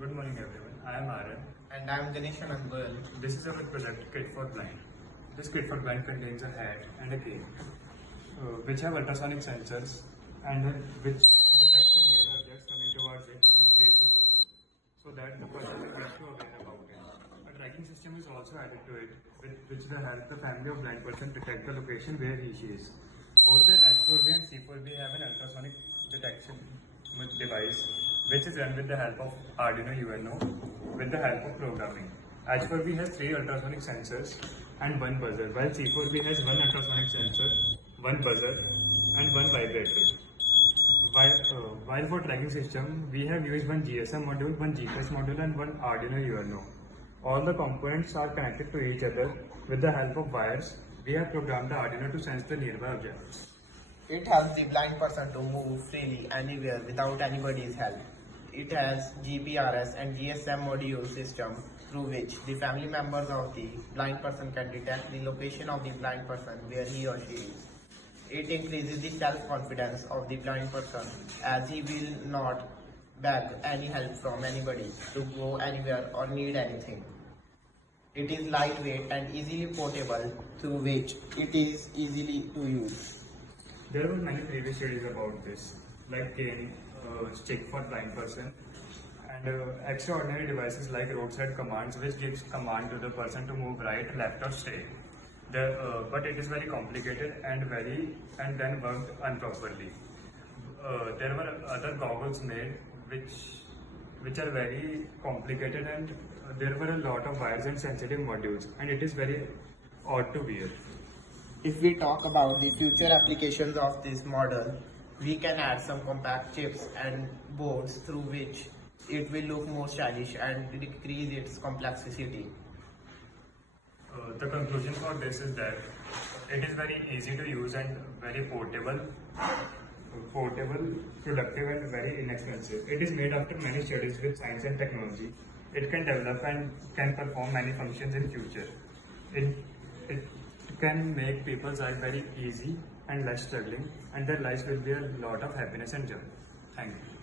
Good morning everyone, I am Aaron. And I'm Ganesh Anandgoyal. This is our project K4b. This K4b contains a hat and a cane, which have ultrasonic sensors and which detect the nearby objects coming towards it and plays the buzzer, so that the person gets to aware about it. A tracking system is also added to it, with which will help the family of blind person detect the location where she is. Both the H4b and C4b have an ultrasonic detection device, which is run with the help of Arduino UNO with the help of programming. H4b has 3 ultrasonic sensors and 1 buzzer, while C4b has 1 ultrasonic sensor, 1 buzzer and 1 vibrator. While for tracking system, we have used 1 GSM module, 1 GPS module and 1 Arduino UNO. All the components are connected to each other with the help of wires. We have programmed the Arduino to sense the nearby objects. It helps the blind person to move freely anywhere without anybody's help. It has GPRS and GSM module system through which the family members of the blind person can detect the location of the blind person where he or she is. It increases the self-confidence of the blind person as he will not beg any help from anybody to go anywhere or need anything. It is lightweight and easily portable through which it is easily to use. There were many previous studies about this, like cane, stick for blind person, and extraordinary devices like roadside commands, which gives command to the person to move right, left, or straight. But it is very complicated and then worked improperly. There were other goggles made which are very complicated, and there were a lot of wires and sensitive modules, and it is very odd to wear. If we talk about the future applications of this model, we can add some compact chips and boards through which it will look more stylish and decrease its complexity. The conclusion for this is that it is very easy to use and very portable, productive and very inexpensive. It is made after many studies with science and technology. It can develop and can perform many functions in future. It can make people's life very easy and less struggling, and their lives will be a lot of happiness and joy. Thank you.